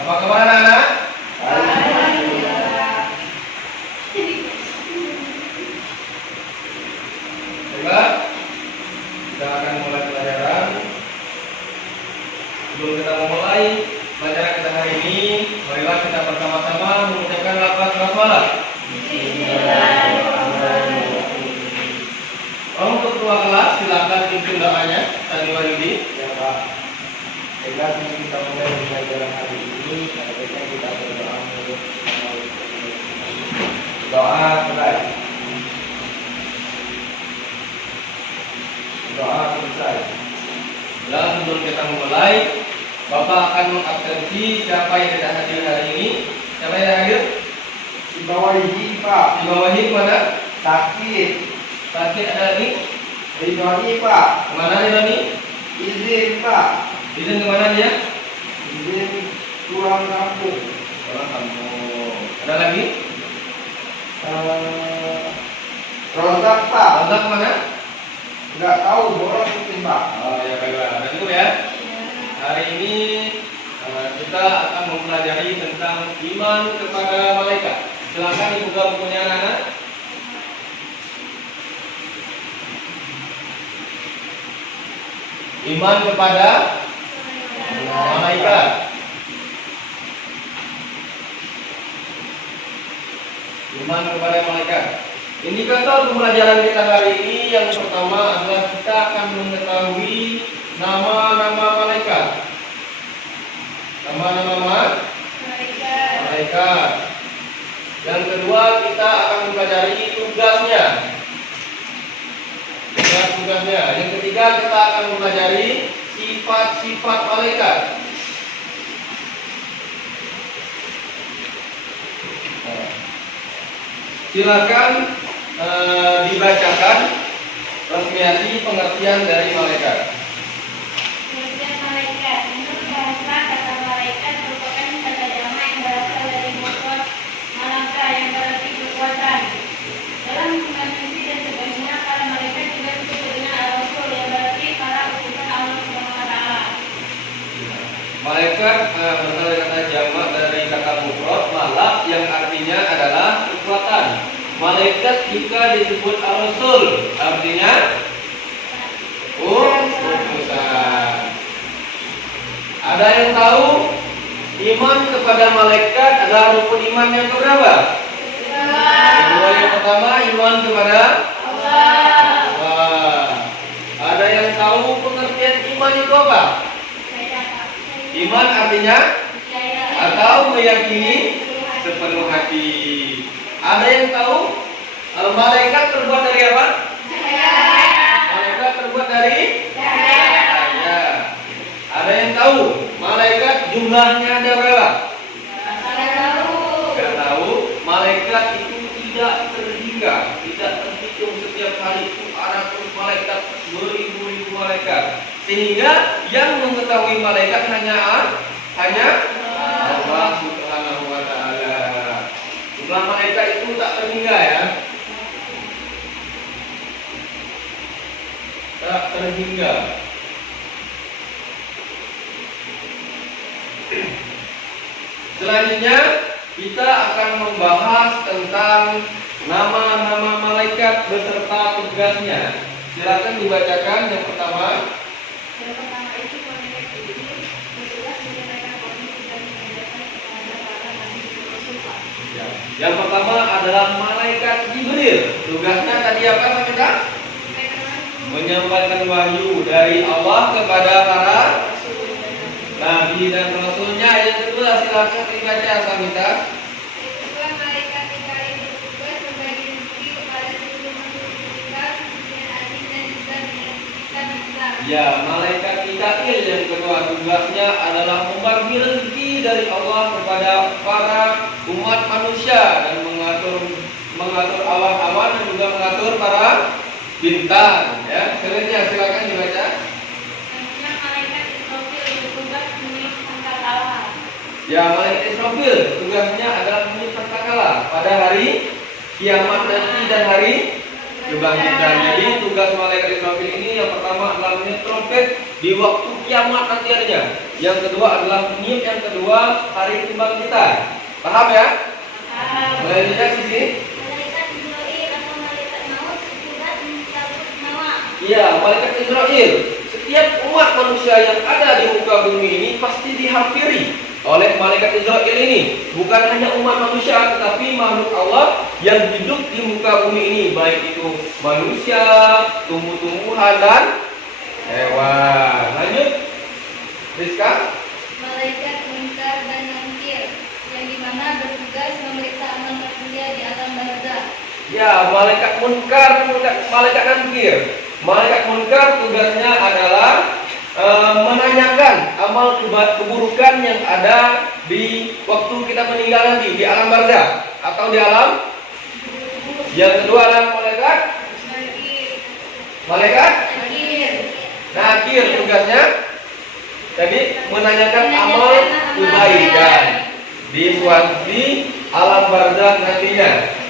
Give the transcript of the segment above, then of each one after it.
Apa kabar anak-anak? Baiklah, kita akan mulai pelajaran. Sebelum kita memulai pelajaran kita hari ini, marilah kita bersama-sama mengucapkan lafaz basmalah. Untuk ketua kelas, silakan pimpin doanya. Tadi Walidi. Ya Pak. Baiklah, kita mulai pelajaran hari ini. Baiknya kita berdoa menurut doa selesai. Doa selesai. Nah, sebelum kita memulai, Bapak akan mengabsensi siapa yang tidak hadir hari ini. Siapa yang tidak hadir? Di bawah ini Pak. Di bawah ini mana? Sakit. Sakit ada lagi? Ridhoni Pak. Kemana nih Roni? Izin Pak. Izin kemana dia? Izin pulang kampung. Pulang kampung. Ada lagi? Rozak Pak. Rozak kemana? Enggak tahu, boros mungkin Pak. Oh ya baiklah, ada cukup ya. Hari ini kita akan mempelajari tentang iman kepada malaikat. Silakan dibuka bukunya anak-anak. Iman kepada malaikat. Iman kepada malaikat. Indikator pembelajaran kita hari ini yang pertama adalah kita akan mengetahui nama-nama malaikat. Nama-nama malaikat. Yang kedua kita akan mempelajari tugasnya. Tugas-tugasnya. Yang ketiga kita akan mempelajari sifat-sifat malaikat. Silakan dibacakan resmiati pengertian dari malaikat. Pengertian malaikat. Menurut bahasa, kata malaikat merupakan kata jamak yang berasal dari mufrad malaka yang berarti kekuatan. Dalam definisi dan tugasnya, para malaikat juga disebut dengan ar-rasul yang berarti para utusan Allah Subhanahu wa taala. Malaikat berasal dari kata jamak dari kata mufrad malak yang artinya adalah kekuatan. Malaikat juga disebut ar-rasul, artinya utusan. Ada yang tahu iman kepada malaikat adalah rukun iman yang keberapa? Kedua. Yang pertama iman kepada Allah. Ada yang tahu pengertian iman itu apa? Iman artinya atau meyakini sepenuh hati. Ada yang tahu malaikat terbuat dari apa? Malaikat terbuat dari cahaya. Ada yang tahu malaikat jumlahnya ada berapa? Tidak tahu. Malaikat itu tidak terhingga, tidak terhitung. Setiap hari itu ada terus malaikat beribu-ribu malaikat. Sehingga yang mengetahui malaikat hanya Allah Subhanahu wa taala. Jumlah malaikat itu tak terhingga ya. Tak terhingga. Selanjutnya kita akan membahas tentang nama-nama malaikat beserta tugasnya. Silakan dibacakan yang pertama. Yang pertama itu malaikat Jibril, bertugas menyampaikan wahyu dan mengajarkan kepada para nabi dan rasul. Yang pertama adalah malaikat Jibril. Tugasnya tadi apa kita? Menyampaikan wahyu dari Allah kepada para nabi dan rasulnya. Yang kedua silakan dibaca Samita. Yang kedua, malaikat Mikail bertugas membagi rezeki kepada seluruh makhluk hidup, dengan adil dan izah dengan kita dan Islam. Ya, malaikat Mikail yang kedua tugasnya adalah membagi rezeki dari Allah kepada para umat manusia dan mengatur awan-awan dan juga mengatur para bintang. Ya, selanjutnya silakan dibaca. Selanjutnya, malaikat Israfil bertugas meniup sangkakala. Ya, malaikat Israfil tugasnya adalah meniup sangkakala pada hari kiamat nanti dan hari kebangkitan. Jadi tugas malaikat Israfil ini yang pertama adalah meniup trompet di waktu kiamat nanti adanya. Yang kedua adalah meniup yang kedua hari kebangkitan. Paham ya? Selanjutnya sisi. Malaikat Israel atau malaikat maut bertugas mencabut nyawa. Iya, malaikat Israel. Setiap umat manusia yang ada di muka bumi ini pasti dihampiri oleh malaikat Israel ini. Bukan hanya umat manusia, tetapi makhluk Allah yang hidup di muka bumi ini, baik itu manusia, tumbuh-tumbuhan dan hewan. Lanjut, Rizka. Malaikat Munkar dan Nakir yang dimana bertugas memeriksa amal manusia di alam barzakh. Ya, malaikat munkar, malaikat nakir. Malaikat munkar tugasnya adalah menanyakan amal keburukan yang ada di waktu kita meninggal nanti di alam barzakh atau di alam. Yang kedua adalah malaikat nakir tugasnya jadi menanyakan amal kebaikan di alam barzakh nantinya.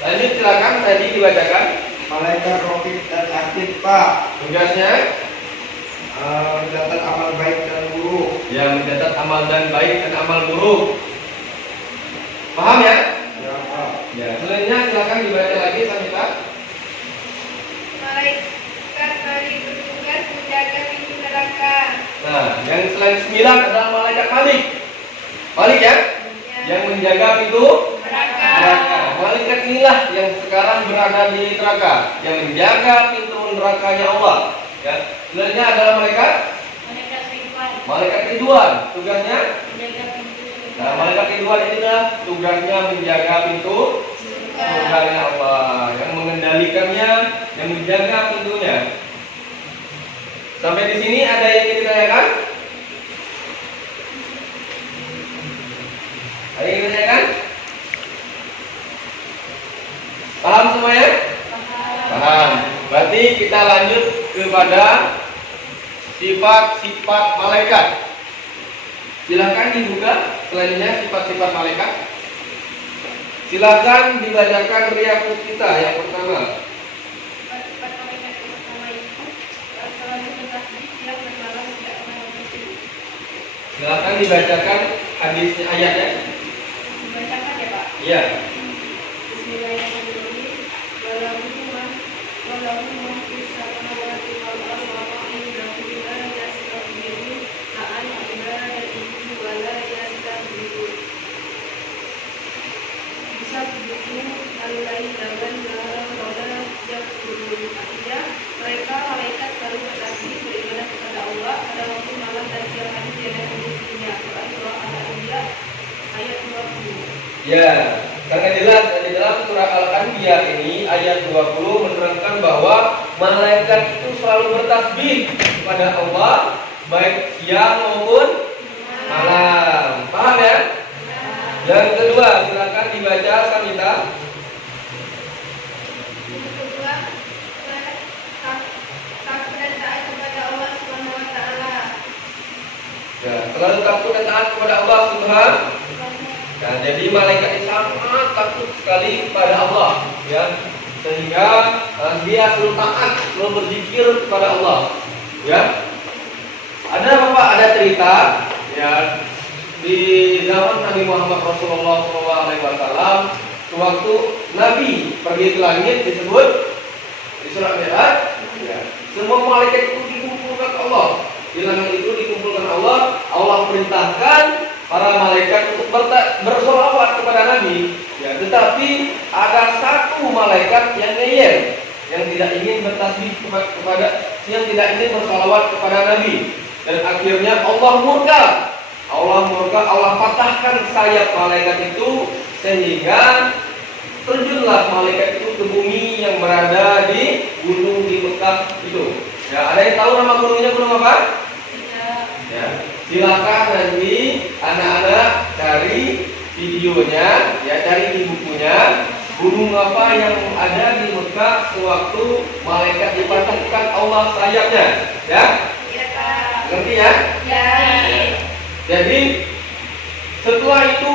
Lanjut silakan tadi dibacakan. Malaikat Raqib dan Atid, Pak. Tugasnya Mencatat amal baik dan buruk. ya mencatat amal dan baik dan amal buruk. Paham ya? Ya, Pak. Ya, selanjutnya silakan dibaca lagi Samita. Malaikat Malik bertugas menjaga pintu neraka. Nah, yang selain 9 adalah malaikat Malik. Malik ya? Yang menjaga pintu neraka. Malaikat inilah yang sekarang berada di neraka, yang menjaga pintu nerakanya Allah. Ya. Selanjutnya adalah malaikat Ridwan. Tugasnya Menjaga pintu surga. nah, malaikat Ridwan inilah tugasnya menjaga pintu surganya Allah, yang mengendalikannya, yang menjaga pintunya. Sampai di sini ada yang ingin ditanyakan? Ada yang ingin ditanyakan? Paham semuanya? Paham. Berarti kita lanjut kepada sifat-sifat malaikat. Silakan dibuka selanjutnya sifat-sifat malaikat. Silakan dibacakan Riyadhus kita yang pertama. Sifat malaikat yang pertama itu selalu bertasbih siang dan malam tidak pernah berhenti. Silakan dibacakan hadisnya ayatnya. Dibacakan ya Pak. Iya. Bismillahirrahmanirrahim. Walau man fis samawati wal ardi wa ma indahu la yastakbirun an ibadatihi wa la yastakbirun. Bisabbihu al-laila wan nahara wa la yafturun. Artinya mereka malaikat selalu bertasbih beribadah kepada Allah pada waktu malam dan siang hari tiada henti-hentinya. Quran surah Al-Anbiya ayat 20. Ya, sangat jelas di dalam surah Al-Anbiya ini ayat 20 menerangkan bahwa malaikat itu selalu bertasbih kepada Allah baik siang maupun malam. Paham ya? Yang kedua, silakan dibaca Samita. Yang kedua, takut dan taat kepada Allah Subhanahu wa taala. Ya, selalu takut dan taat kepada Allah Subhanahu. Nah, jadi malaikat ini sangat takut sekali kepada Allah, ya, sehingga dia selalu taat, selalu berzikir kepada Allah, ya. Ada apa? Ada cerita, ya, di zaman Nabi Muhammad Rasulullah SAW, sewaktu Nabi pergi ke langit disebut di surah Mi'raj, ya, semua malaikat itu dikumpulkan Allah. Di langit itu dikumpulkan Allah. Allah perintahkan para malaikat untuk bersolawat kepada Nabi, ya, tetapi ada satu malaikat yang ngeyel, yang tidak ingin bertasbih kepada, yang tidak ingin bersolawat kepada Nabi, dan akhirnya Allah murka, Allah patahkan sayap malaikat itu sehingga terjunlah malaikat itu ke bumi yang berada di gunung di Mekah itu. Ya, ada yang tahu nama gunungnya gunung apa? Ya. Silakan nanti anak-anak cari videonya, ya, cari di bukunya gunung apa yang ada di Mekah sewaktu malaikat dipatahkan Allah sayapnya, ya? Ya, Pak. Ngerti ya? Ya. Jadi setelah itu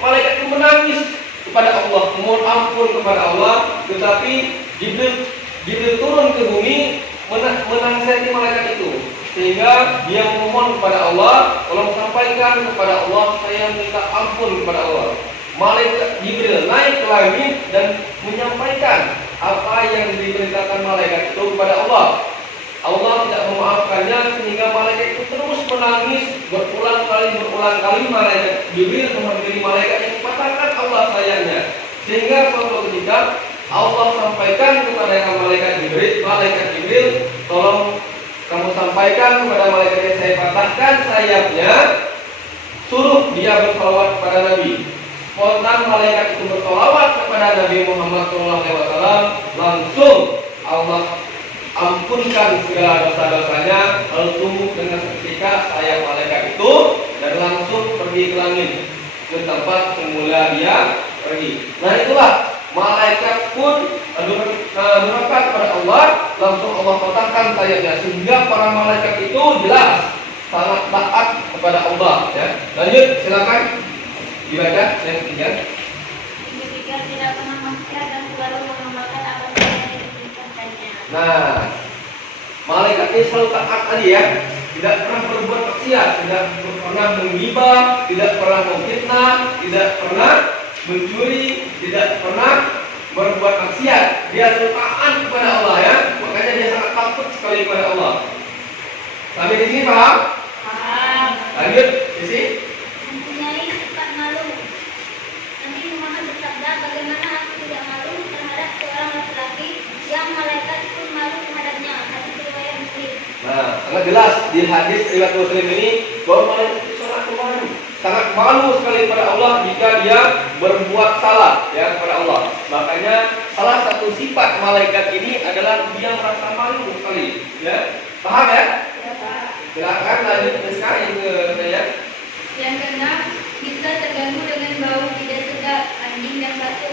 malaikat itu menangis kepada Allah, mohon ampun kepada Allah, tetapi Jibril turun ke bumi menasihati malaikat itu, sehingga dia memohon kepada Allah, tolong sampaikan kepada Allah, saya minta ampun kepada Allah. Malaikat Jibril naik ke langit dan menyampaikan apa yang diperintahkan malaikat itu kepada Allah. Allah tidak memaafkannya, sehingga malaikat itu terus menangis berulang kali. Malaikat Jibril menghampiri malaikat yang dikatakan Allah sayangnya, sehingga suatu ketika Allah sampaikan kepada malaikat Jibril, tolong kamu sampaikan kepada malaikat yang saya patahkan sayapnya, suruh dia bersalawat kepada Nabi. Spontan malaikat itu bersalawat kepada Nabi Muhammad SAW, langsung Allah ampunkan segala dosa-dosanya, lalu tumbuh dengan seketika sayap malaikat itu dan langsung pergi ke langit, ke tempat semula dia pergi. Nah itulah, malaikat pun durhaka kepada Allah, langsung Allah patahkan sayapnya, sehingga para malaikat itu jelas sangat taat kepada Allah. Ya. Lanjut, silakan dibaca yang ketiga. Yang ketiga, tidak pernah maksiat dan selalu mengamalkan apa saja yang diperintahkannya. Nah, malaikat ini selalu taat tadi ya, tidak pernah berbuat maksiat, tidak pernah menggibah, tidak pernah memfitnah, tidak pernah mencuri, tidak pernah berbuat maksiat. Dia selalu taat kepada Allah ya, makanya dia sangat takut sekali kepada Allah. Sampai di sini paham? Paham. Lanjut, isi. Mempunyai sifat malu. Nabi Muhammad bersabda, bagaimana aku tidak malu terhadap seorang laki-laki yang malaikat pun malu terhadapnya. Hadis riwayat Muslim. Nah, sangat jelas di hadis riwayat Muslim ini bahwa malaikat itu sangat malu sekali kepada Allah jika dia berbuat salah ya kepada Allah. Makanya salah satu sifat malaikat ini adalah dia merasa malu sekali. Ya, paham ya? Ya, Pak. Silakan lanjut ke yang ke saya. Yang keenam, bisa terganggu dengan bau tidak sedap anjing dan batu,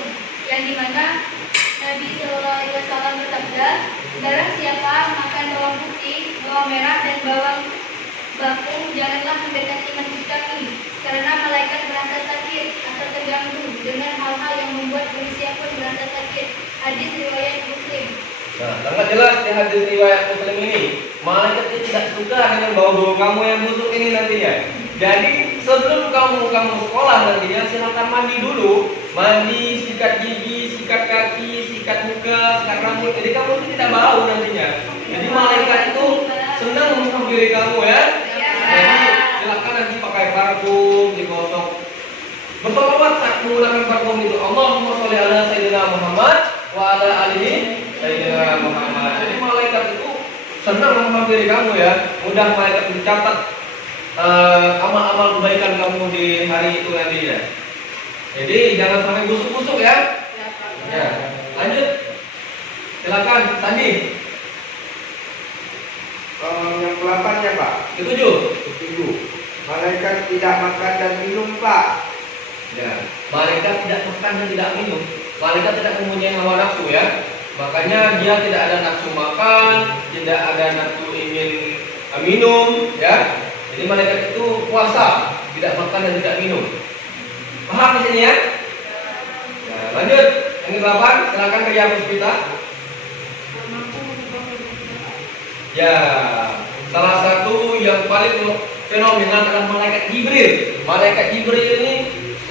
yang dimana Nabi Shallallahu Alaihi Wasallam bersabda, barang siapa makan bawang putih, bawang merah dan bawang baku, janganlah mendekati masjid kami, karena malaikat merasa sakit atau terganggu dengan hal-hal yang membuat manusia pun merasa sakit. Hadis riwayat Muslim. Nah, sangat jelas di hadis riwayat Muslim ini, malaikat itu tidak suka dengan bau-bau kamu yang busuk ini nantinya. Jadi sebelum kamu sekolah nantinya, silakan mandi dulu, mandi, sikat gigi, sikat kaki, sikat muka, sikat rambut. Jadi kamu itu tidak bau nantinya. Jadi malaikat itu senang menghampiri kamu ya. Jadi silakan nanti pakai parfum, digosok. Bersolawat saat menggunakan parfum itu. Allahumma sholli ala sayyidina Muhammad wa ala alihi sayyidina Muhammad. Jadi malaikat itu senang menghampiri kamu ya. Mudah malaikat mencatat amal-amal kebaikan kamu di hari itu nanti ya. Jadi jangan sampai busuk-busuk ya. Ya. Lanjut. Silakan Sandi. Yang ke-8 ya Pak. Ketujuh. Malaikat tidak makan dan minum Pak. Ya. Malaikat tidak makan dan tidak minum. Malaikat tidak mempunyai hawa nafsu ya. Makanya dia tidak ada nafsu makan, tidak ada nafsu ingin minum ya. Jadi malaikat itu puasa, tidak makan dan tidak minum. Paham di sini ya? Nah, lanjut yang ke-8, silakan kerja kita. Ya, salah satu yang paling fenomenal adalah malaikat Jibril. Malaikat Jibril ini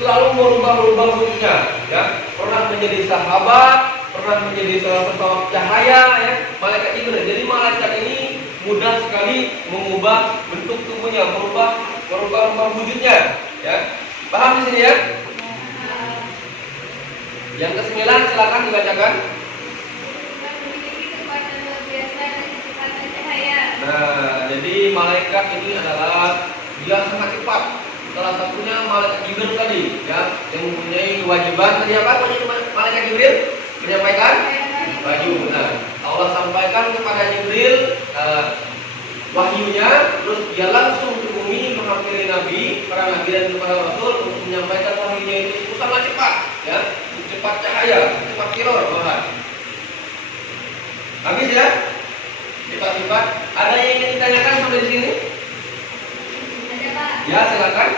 selalu merubah bentuknya, ya. Pernah menjadi sahabat, pernah menjadi sosok cahaya, ya. Malaikat Jibril. Jadi malaikat ini mudah sekali mengubah bentuk tubuhnya, merubah wujudnya, ya. Paham di sini ya? Yang ke-9 silakan dibacakan. Nah, jadi malaikat ini adalah dia sangat cepat. Salah satunya malaikat Jibril tadi, ya, yang mempunyai kewajiban tadi apa? Malaikat Jibril menyampaikan wahyu. Nah, Allah sampaikan kepada Jibril wahyunya, terus dia langsung ke bumi menghampiri Nabi, para Nabi dan para Rasul untuk menyampaikan wahyunya itu sangat cepat, ya, cepat cahaya, cepat kilat bahkan. Habis ya? Sifat-sifat. Ada yang ingin ditanyakan sampai di sini? Ada Pak. Ya, silakan.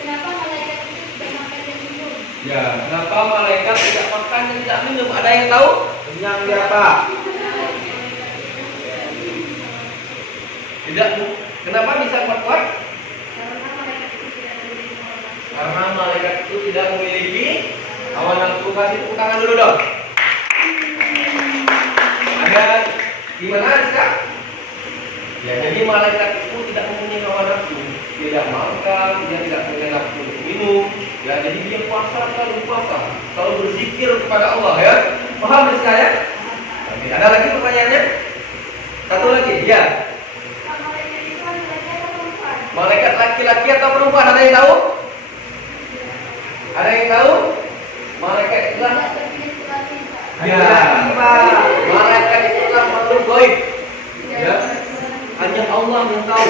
Kenapa malaikat itu tidak makan dan minum? Ya, kenapa malaikat tidak makan dan tidak minum? Ada Ada yang tahu? Kenyang dia apa? Tidak. Kenapa bisa kuat? Karena malaikat itu tidak memiliki hawa nafsu. Kasih tepuk tangan dulu dong. Ada gimana sekarang? Ya, jadi malaikat itu tidak mempunyai hawa nafsu, tidak makan, dia tidak punya nafsu untuk minum. Ya, jadi dia puasa, selalu berzikir kepada Allah ya. Paham saya? Oke, ada lagi pertanyaannya? Satu lagi, ya. Malaikat laki-laki atau perempuan? Ada yang tahu? Ada yang tahu? Malaikat itulah malaikat itulah makhluk gaib. Ya. Hanya Allah yang tahu.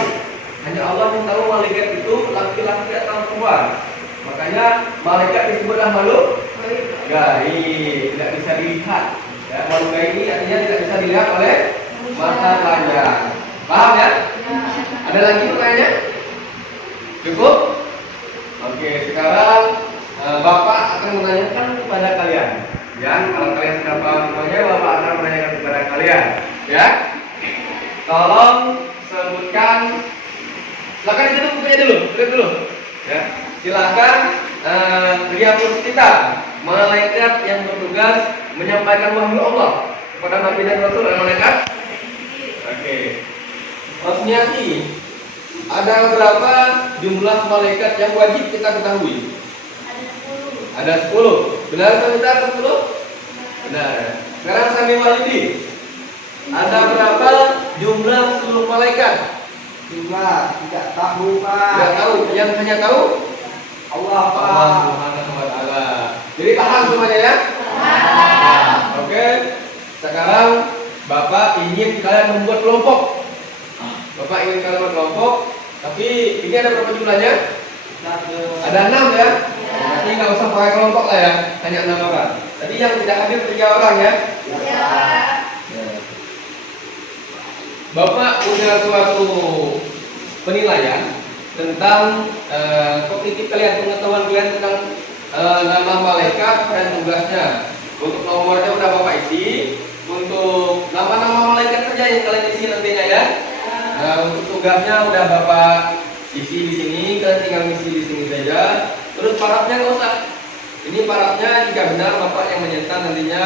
Hanya Allah yang tahu malaikat itu laki-laki atau perempuan. Makanya malaikat disebutlah makhluk gaib, tidak bisa dilihat. Ya, makhluk gaib ini artinya tidak bisa dilihat oleh mata telanjang. Paham ya? Ada lagi pertanyaannya? Cukup? Oke, sekarang Bapak akan menanyakan kepada kalian. Ya, kalau kalian sudah paham semuanya, Bapak akan menanyakan kepada kalian. Ya, tolong sebutkan. Silakan duduk bukunya dulu, Ya, silakan lihat kita malaikat yang bertugas menyampaikan wahyu Allah kepada Nabi dan Rasul dan malaikat. Oke, Rosniati, ada berapa jumlah malaikat yang wajib kita ketahui? Ada 10. Benar atau tidak 10? Benar. Sekarang Sami Walidi, ada berapa jumlah seluruh malaikat? Jumlah tidak tahu Pak. Tidak tahu. Yang hanya tahu Allah Pak. Allah Subhanahu wa taala. Jadi paham semuanya ya? Paham. Oke. Sekarang Bapak ingin kalian membuat kelompok. Bapak ingin kalian membuat kelompok, tapi ini ada berapa jumlahnya? Ada 6 ya? Nanti nggak usah pakai kelompok lah ya, hanya 6 orang. Tadi yang tidak hadir 3 orang ya? Ya. Bapak punya suatu penilaian tentang kognitif kalian, pengetahuan kalian tentang nama malaikat dan tugasnya. Untuk nomornya udah Bapak isi. Untuk nama-nama malaikat saja yang kalian isi nantinya ya. Nah, untuk tugasnya udah Bapak isi di sini, kalian tinggal isi di sini saja. Terus parafnya nggak usah. Ini parafnya jika benar Bapak yang menyetan nantinya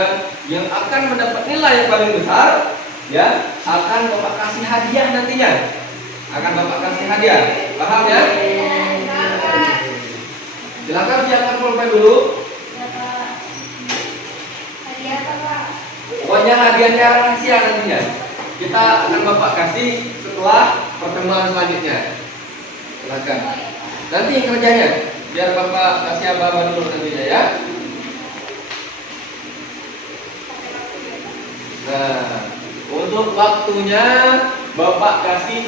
yang akan mendapat nilai yang paling besar, ya, akan Bapak kasih hadiah nantinya. Akan Bapak kasih hadiah. Paham ya? Silakan siapkan pulpen dulu. Pokoknya hadiahnya rahasia nantinya. Kita akan Bapak kasih setelah pertemuan selanjutnya. Silakan. Nanti kerjanya biar Bapak kasih abah dulu nantinya ya. Nah, untuk waktunya Bapak kasih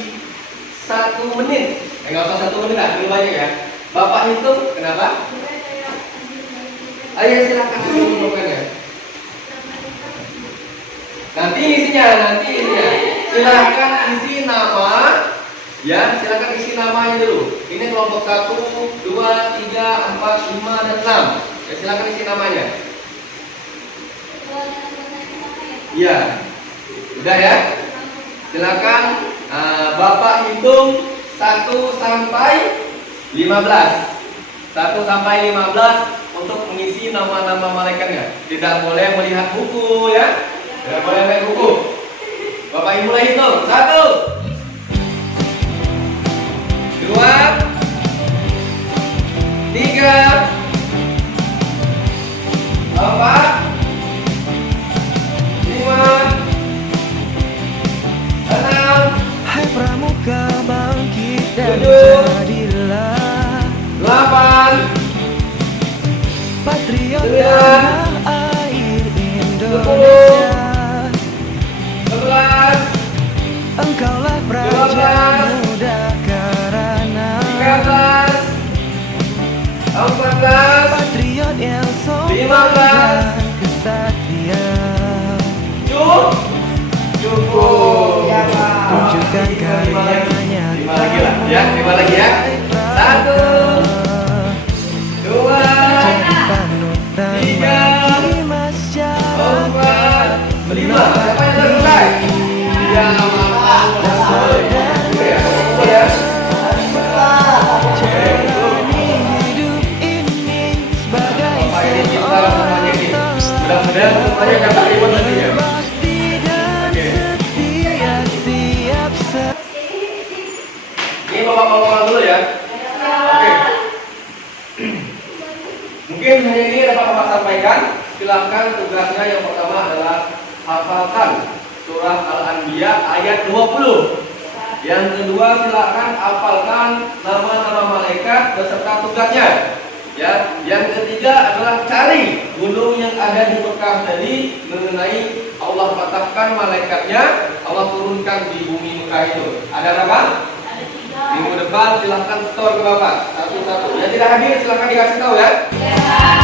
1 menit. Enggak usah 1 menit lah, dulu banyak ya. Bapak hitung, kenapa? Ayo silakan dulu pulpennya. Nanti isinya. Silakan isi nama. Ya, silakan isi namanya dulu. Ini kelompok 1, 2, 3, 4, 5, dan 6. Ya, silakan isi namanya. Iya. Udah ya? Silakan Bapak hitung 1 sampai 15. 1 sampai 15 untuk mengisi nama-nama malaikatnya. Tidak boleh melihat buku ya. Tidak boleh melihat buku. Bapak Ibu mulai hitung. 1, 2, 3, 4, 5, 6. Hai pramuka bangkit dan 7, jadilah 8, patriot 9, tanah air Indonesia. 11, Engkaulah praja 12, muda karena 13, 14, patriot yang 15, Saya kata ribut lagi ya. berbakti dan Oke. setia siap Ini bapak-bapak dulu ya. Oke. Mungkin hanya ini dapat Bapak sampaikan. Silakan tugasnya yang pertama adalah hafalkan surah Al-Anbiya ayat 20. Yang kedua silakan hafalkan nama-nama malaikat beserta tugasnya. Ya, yang ketiga adalah cari gunung yang ada di Mekah tadi mengenai Allah patahkan malaikatnya, Allah turunkan di bumi Mekah itu. Ada berapa? Ada 3. Minggu depan silahkan store ke Bapak satu-satu. Yang tidak hadir silahkan dikasih tahu ya. Ya.